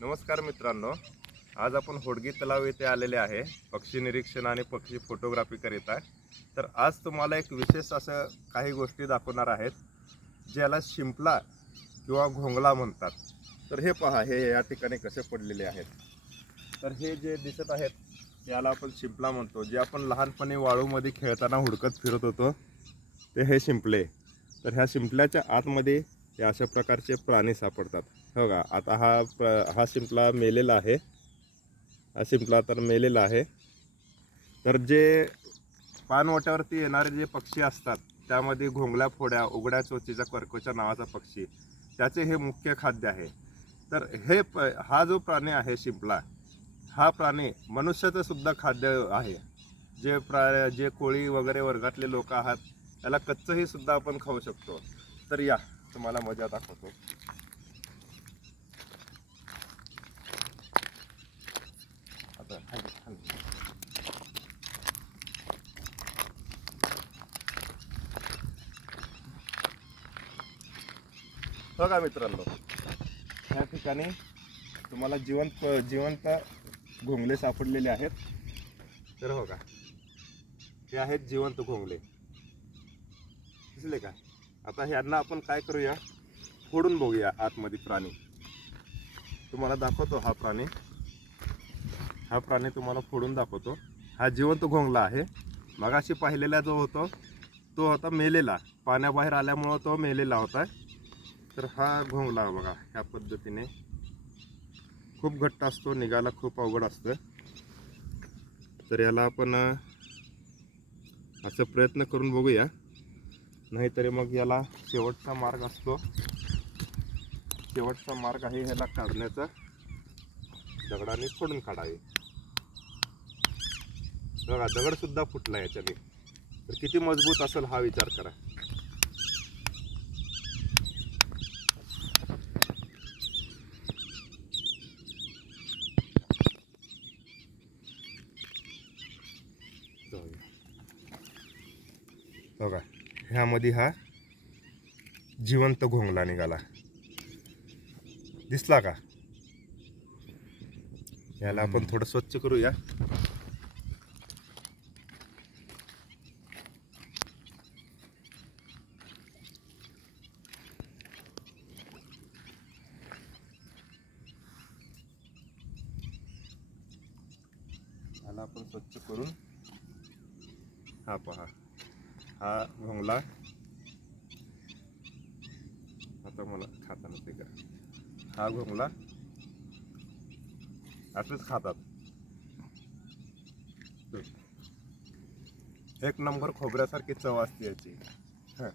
नमस्कार मित्रांनो आज आपण होडगी तलाव येथे आलेले आहे. पक्षी निरीक्षण आणि पक्षी फोटोग्राफी करीता तर आज तुम्हाला एक विशेष असं काही गोष्टी दाखवणार आहेत ज्याला शिंपला किंवा घोंगला म्हणतात. तर हे पहा हे या ठिकाणी कसे पडलेले आहेत. तर हे जे दिसत आहेत याला आपण शिंपला म्हणतो. जे आपण लहानपणी वाळूमध्ये खेळताना हुडकत फिरत होतो ते हे शिंपले. तर ह्या शिंपल्याच्या आतमध्ये हे अशा प्रकारचे प्राणी सापडतात. हो का? आता हा प्र- हा शिंपला मेलेला आहे. हा शिंपला तर मेलेला आहे. तर जे पानवट्यावरती येणारे जे पक्षी असतात त्यामध्ये घोंगल्या फोड्या उघड्या चोचीचा कर्कोच्या नावाचा पक्षी त्याचे हे मुख्य खाद्य आहे. तर हे प हा जो प्राणी आहे शिंपला हा प्राणी मनुष्याचं सुद्धा खाद्य आहे. जे प्रा जे कोळी वगैरे वर्गातले लोक आहात त्याला कच्चंही सुद्धा आपण खाऊ शकतो. तर या तुम्हाला मजा दाखवतो. आता बघा मित्रांनो या ठिकाणी तुम्हाला जिवंत जिवंत घोंगले सापडलेले आहेत. तर हो का हे आहेत जिवंत घोंगले. दिसले का? आता ह्यांना आपण काय करूया? फोडून बघूया आतमध्ये प्राणी. तुम्हाला दाखवतो हा प्राणी. हा प्राणी तुम्हाला फोडून दाखवतो. हा जिवंत घोंगला आहे. मगाशी पाहिलेला जो होतो तो होता मेलेला. पाण्याबाहेर आल्यामुळं तो मेलेला होता. तर हा घोंगला बघा ह्या पद्धतीने खूप घट्ट असतो निघायला खूप अवघड असतं. तर याला आपण असं प्रयत्न करून बघूया. नाहीतरी मग याला शेवटचा मार्ग असतो. शेवटचा मार्ग आहे ह्याला काढण्याचा. दगडाने फोडून काढावे. बघा दगडसुद्धा फुटला याच्याने. तर किती मजबूत असेल हा विचार करा. जाऊया. बघा. ह्यामध्ये हा जिवंत घोंगला निघाला. दिसला का? याला आपण थोडं स्वच्छ करूया. याला आपण स्वच्छ करून हा पहा. हा घोंगला. आता मला खाताना ते करा. हा घोंगला. असंच खातात. एक नंबर खोबऱ्यासारखी चव असते याची. हं,